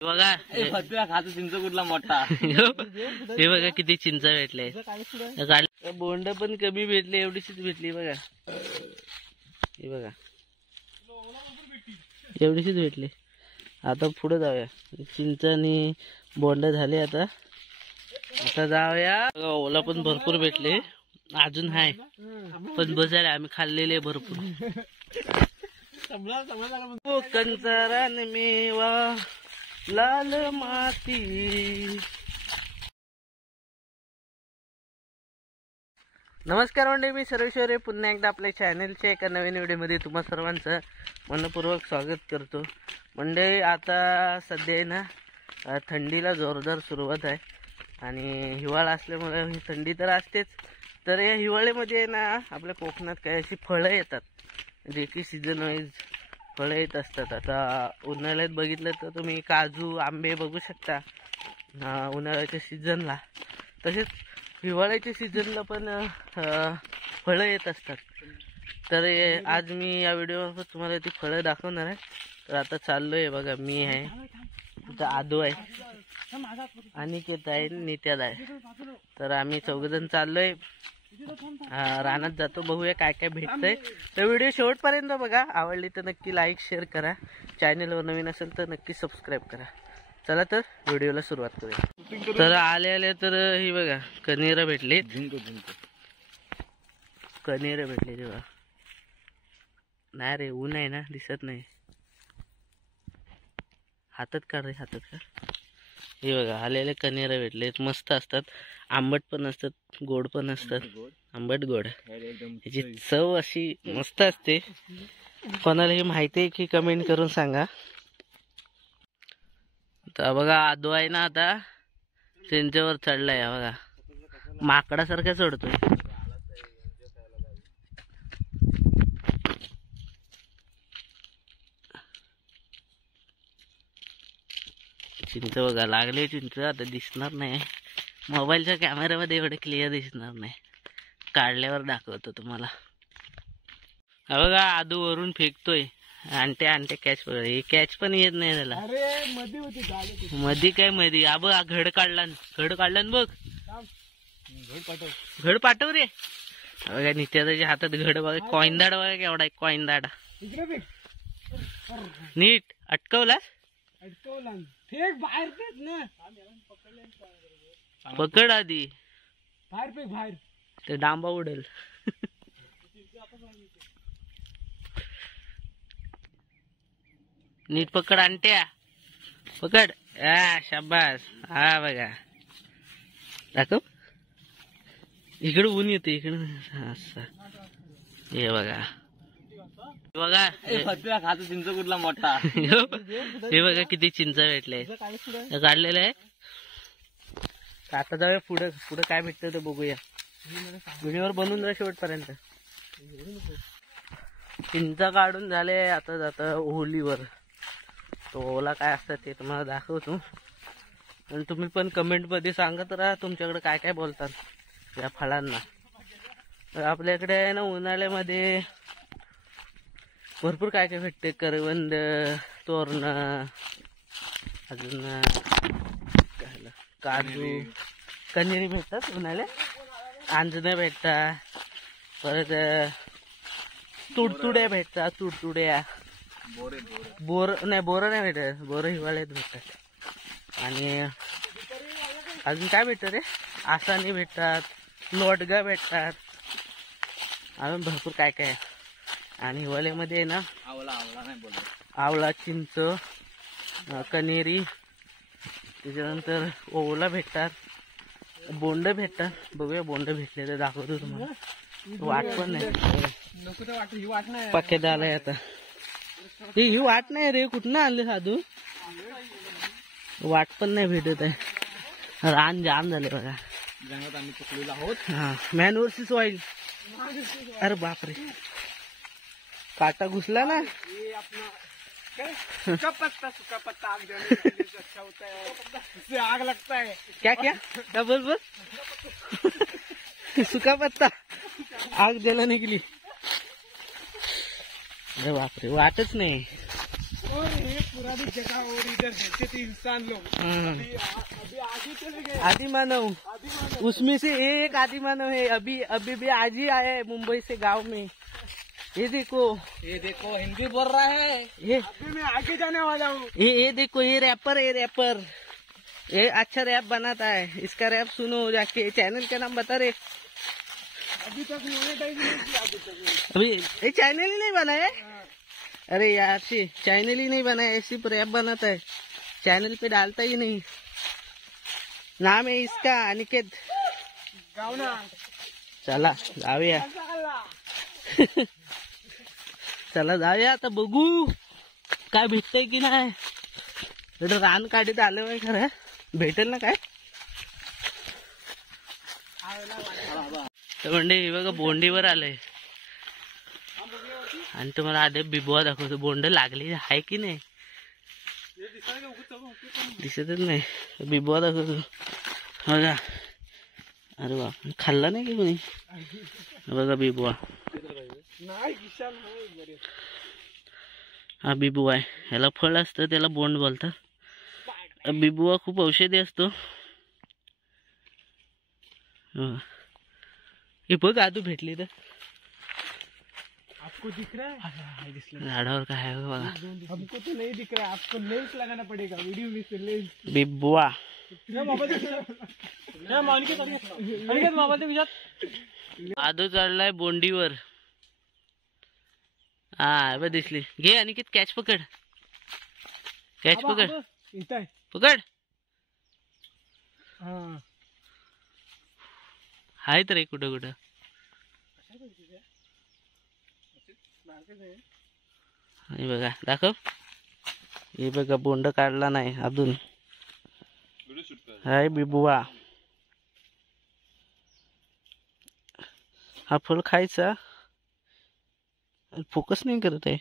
बघा खातो चिंच कुठला मोठा हे बघा किती चिंच भेटले. बोंड पण कमी भेटले, एवढीशीच भेटली बघा. हे बघा एवढीशीच भेटली. आता पुढे जाऊया. चिंच आणि बोंड झाले. आता जाऊया. ओला पण भरपूर भेटले, अजून हाय पण बजारे आम्ही खाल्लेले भरपूर. कंचारान मेवा लाल माती. नमस्कार मंडळी, मी सर्वेश्वर पुन्हा एकदा आपल्या चॅनलच्या एका नवीन व्हिडिओमध्ये तुम्हा सर्वांचं मनपूर्वक स्वागत करतो. मंडळी आता सध्या आहे ना, थंडीला जोरदार सुरुवात आहे आणि हिवाळा असल्यामुळे ही थंडी तर असतेच. तर या हिवाळ्यामध्ये ना आपल्या कोकणात काही अशी फळं येतात, जे की सीझन वाईज फळं येत असतात. आता उन्हाळ्यात बघितलं तर तुम्ही काजू आंबे बघू शकता उन्हाळ्याच्या सीझनला. तसेच हिवाळ्याच्या सीझनला पण फळं येत असतात. तर आज मी या व्हिडिओमध्ये तुम्हाला ती फळं दाखवणार आहे. तर आता चाललो आहे बघा, मी आहे तिथं, आदू आहे, अनिकेत आहे, नित्याद आहे. तर आम्ही चौघजण चाललोय, रानात जातो. बघूया काय काय भेटतंय. तर व्हिडिओ शेवटपर्यंत बघा. आवडली तर नक्की लाईक शेअर करा. चॅनलवर नवीन असेल तर नक्की सबस्क्राईब करा. चला तर व्हिडिओला सुरुवात करूया. तर आले तर ही बघा कनेर भेटले. कनेर भेटले तेव्हा नाही रे, ऊन आहे ना, दिसत नाही. हातात का रे, हातात का. हे बघा आलेले कनेर भेटले. मस्त असतात, आंबट पण असतात, गोड पण असतात. आंबट गोड, याची चव अशी मस्त असते. कोणाला हे माहिती आहे की कमेंट करून सांगा. तर बघा आदू आहे ना, आता चिंचेवर चढलाय बघा, माकडासारखा चढतोय. चिंच बघा लागले. चिंच आता दिसणार नाही, मोबाईलच्या कॅमेऱ्यामध्ये एवढे क्लिअर दिसणार नाही, काढल्यावर दाखवतो तुम्हाला. हा बघा आदू वरून फेकतोय. आणते कॅच बघा. हे कॅच पण येत नाही त्याला. मधी काय मधी बघ, घड काढला बघ. घड पाठव रे. बघा नित्याच्या हातात घड बघा. कॉईनदाड बघा केवढा आहे, कॉईनदाड. नीट अटकवला. पकड आधी, बाहेर ते डांबा उडेल. नीट पकड, आणत्या पकड. शाबास. हा बघा दाखव. इकडे ऊन येते इकडे. असं हे बघा खातो चिंच कुठला मोठा. हे बघा किती चिंच भेटले, काढलेलं आहे. आता जाऊया पुढे काय भेटतं ते बघूया. व्हिडिओवर बनवून जा शेवटपर्यंत. चिंच काढून झाले. आता जातं ओलीवर. तो ओला काय असतं ते तुम्हाला दाखवतो. आणि तुम्ही पण कमेंट मध्ये सांगत राहा तुमच्याकडे काय काय बोलतात या फळांना. तर आपल्याकडे आहे ना, उन्हाळ्यामध्ये भरपूर काय काय भेटते. करवंद, तोरण, अजून काजू, कनेरी भेटतात उन्हाळ्यात. आंजणे भेटतात, परत तुडतुड्या भेटतात. तुडतुड्या, बोर नाही भेटत. बोर हिवाळ्यात भेटतात. आणि अजून काय भेटत रे, आसानी भेटतात, लोटगा भेटतात, अजून भरपूर काय काय. आणि हिवाळ्यामध्ये ना आवळा, चिंच, कनेरी, त्याच्यानंतर ओला भेटतात, बोंड भेटतात. बघूया बोंड भेटले तर दाखवतो तुम्हाला. वाट पण नाही, पक्यात आलाय आता. ही वाट नाही रे, कुठनं आणले साधू. वाट पण नाही भेटत आहे. रान जाम झाले बघा. आम्ही चुकलेलो आहोत. हा, मॅन वर्सेस वाईल्ड. अरे बापरे, काटा घुसला ना. सूखा पत्ता आग जलने के लिए अच्छा होता है, उससे आग लगता है. क्या बोल सूखा पत्ता आग जलाने के लिए. अरे बापरे, वाटच नाही. पुरानी जगह और इधर रहते थे इंसान लोग, अभी आगे चले गए। आदि मानव, उसमें से एक आदि मानव है। अभी अभी भी आज ही आया है मुंबई से गांव में। ये देखो हिंदी बोल रहा है। ये अभी मैं आगे जाने वाला हूँ। ये देखो, ये रैपर है, रैपर। ये अच्छा रैप बनाता है। इसका रैप सुनो जाके। चैनल का नाम बता रहे। अभी तक मोनेटाइज नहीं किया, अभी ये चैनल ही नहीं बना है। अरे यार से चैनल ही नहीं बना है, सिर्फ रैप बनाता है, चैनल पे डालता ही नहीं। नाम है इसका अनिकेत। गावना चला जाऊया चला जाऊया आता बघू काय भेटतंय की नाही। इकडे रान काढीत आलं आहे खरं, भेटेल ना काय। तर म्हणजे हे बघा बोंडीवर आलंय आणि तुम्हाला आधी बिबवा दाखवतो। बोंड लागली आहे की नाही दिसतच नाही, बिबवा दाखवतो बघा। अरे बाप, खाल्ला नाही की कोणी। बघा बिबवा, हा बिबवा आहे। ह्याला फळ असतं त्याला बोंड बोलतात। बिबवा खूप औषधी असतो। हे बघ आदू भेटली तर। आपको दिख रहा है? झाडावर काय आहे बघा। हमको तो नहीं दिख रहा है, आपको लेंस लगाना पड़ेगा वीडियो में से लेंस। बिबवा आदू चढलाय बोंडीवर। हा बघ दिसली। घे अनिकेत, कॅच पकड, कॅच पकड, इथं आहे पकड। हा आहेत रे कुठं कुठं। हे बघा दाखव। हे बघा बोंड काढला नाही अजून। हाय बिबुआ, हा फळ खायचा, फोकस नाही करत आहे।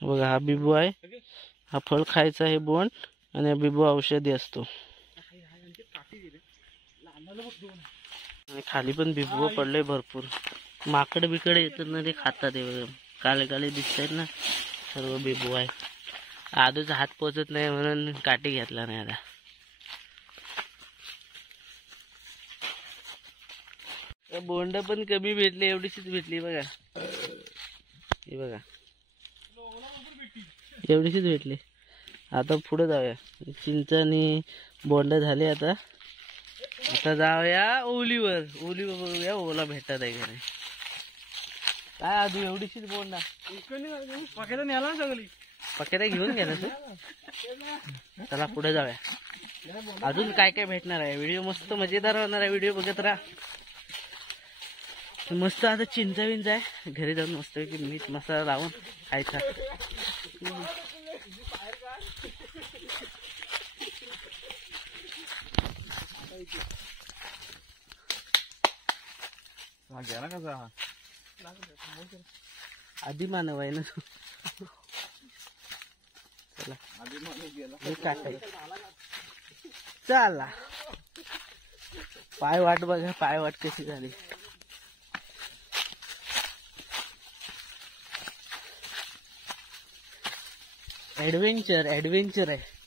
बघा हा बिबू आहे, हा फळ खायचा आहे बोंड, आणि बिबू औषधी असतो। आणि खाली पण बिबू पडले भरपूर। माकड बिकड येतात ना, ते खातात। हे बघा काळे काळे दिसतात ना, सर्व बिबू आहे। आधीच हात पोचत नाही म्हणून काठी घेतला नाही आता। बोंड पण कमी भेटले, एवढीशीच भेटली बघा। हे बघा एवढीशीच भेटली। आता पुढे जाऊया। चिंच आणि बोंड झाले। आता जाऊया ओलीवर। ओलीवर बघूया ओला भेटत आहे का नाही। काय आधू एवढीशीच बोंड पकेट न्याला सगळी, पकेट घेऊन गेला तू। चला पुढे जाऊया, अजून काय काय भेटणार आहे। व्हिडिओ मस्त मजेदार होणार आहे, व्हिडिओ बघत राहा। मस्त आता चिंचा विंचा आहे, घरी जाऊन मस्त मीठ मसाला लावून खायचा। आधी मानव आहे ना तू। चला चला, पाय वाट बघा, पाय वाट कशी झाली। ऍडव्हेंचर ऍडव्हेंचर आहे।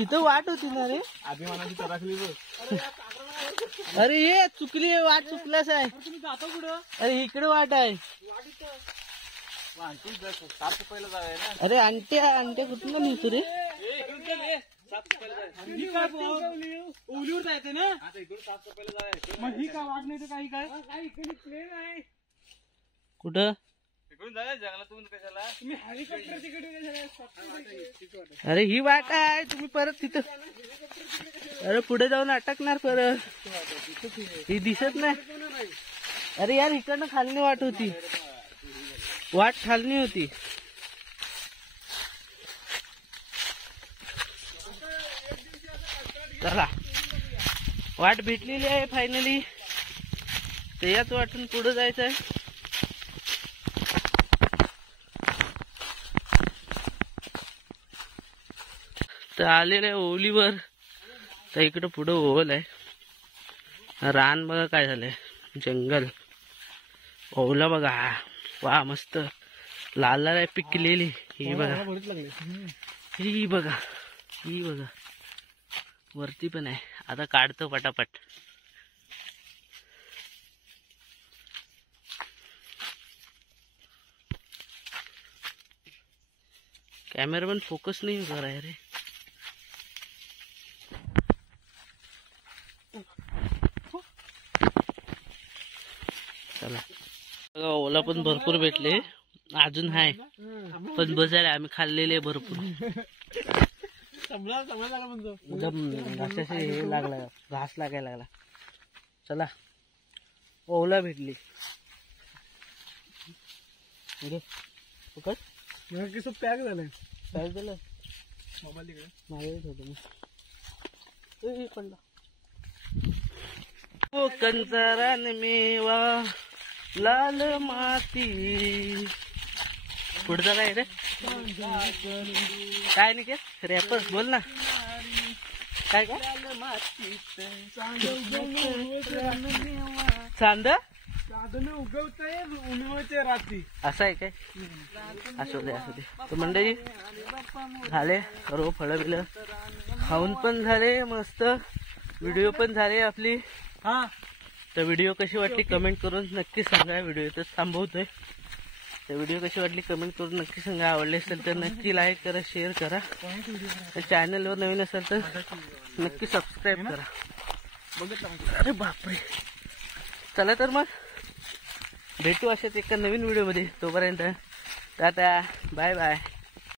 इथं वाट होती ना रे, आधी मनाची तराखली बघ। अरे ये चुकली, वाट चुकलाच आहे। तुम्ही जातो कुठं? अरे इकडे वाट आहे। साफसफाईला जाऊया ना। अरे अंटे कुठून निघतो रे। ओलीवर जायचं ना, आता इकडून साफसफाईला जाऊया। मग ही काय वाट नाही तर काही काय इकडे प्लेन आहे। कुठं इकडून जाऊया जंगलातून, कशाला तुम्ही हेलिकॉप्टर तिकडे। अरे ही वाट आहे, तुम्ही परत तिथं। अरे पुढे जाऊन अटकणार परत, ही दिसत नाही। अरे यार इकडनं खालनी वाट होती, वाट खालनी होती। चला वाट भेटलेली आहे फायनली। तर याच वाटून पुढे जायचं आहे। तर आलेलं आहे ओलीवर। तर इकडं पुढं ओल आहे, रान बघा काय झालंय, जंगल। ओला बघा, वा मस्त लाल लाल आहे पिकलेली. ही बघा, बरेच लागले. ही बघा, ही बघा, वरती पण आहे. आता काढतो पटापट. कॅमेरा पण फोकस नाही कर आहे रे. चला बघा, ओला पण भरपूर भेटले. अजून हाय पण बजारे आम्ही खाल्लेले भरपूर. एकदम घासाशी हे लागला, घास लागायला लागला. चला ओला भेटली. पॅक झालंय. काय झालं? मोबाईल तिकडे माझ्याच होतं मग पडला. ओ कंचारान मेवा लाल माती. पुढचा काय रे? काय नाही के रॅपर बोल ना. काय काय चांद उगवतंय उन्हाळ्याच्या रात्री. असं आहे काय? असू दे असू दे. तर मंडळी झाले सर्व फळं बिलं खाऊन पण झाले, मस्त व्हिडिओ पण झाले आपली. हा, तर व्हिडिओ कशी वाटली कमेंट करून नक्की सांगा. व्हिडिओ इथंच थांबवतोय. तर व्हिडिओ कशी वाटली कमेंट करून नक्की सांगा. आवडले असेल तर नक्की लाईक करा, शेअर करा. तर चॅनलवर नवीन असेल तर नक्की सबस्क्राईब करा. अरे बापरे. चला तर मग भेटू अशाच एका नवीन व्हिडिओमध्ये. तोपर्यंत टाटा, बाय बाय.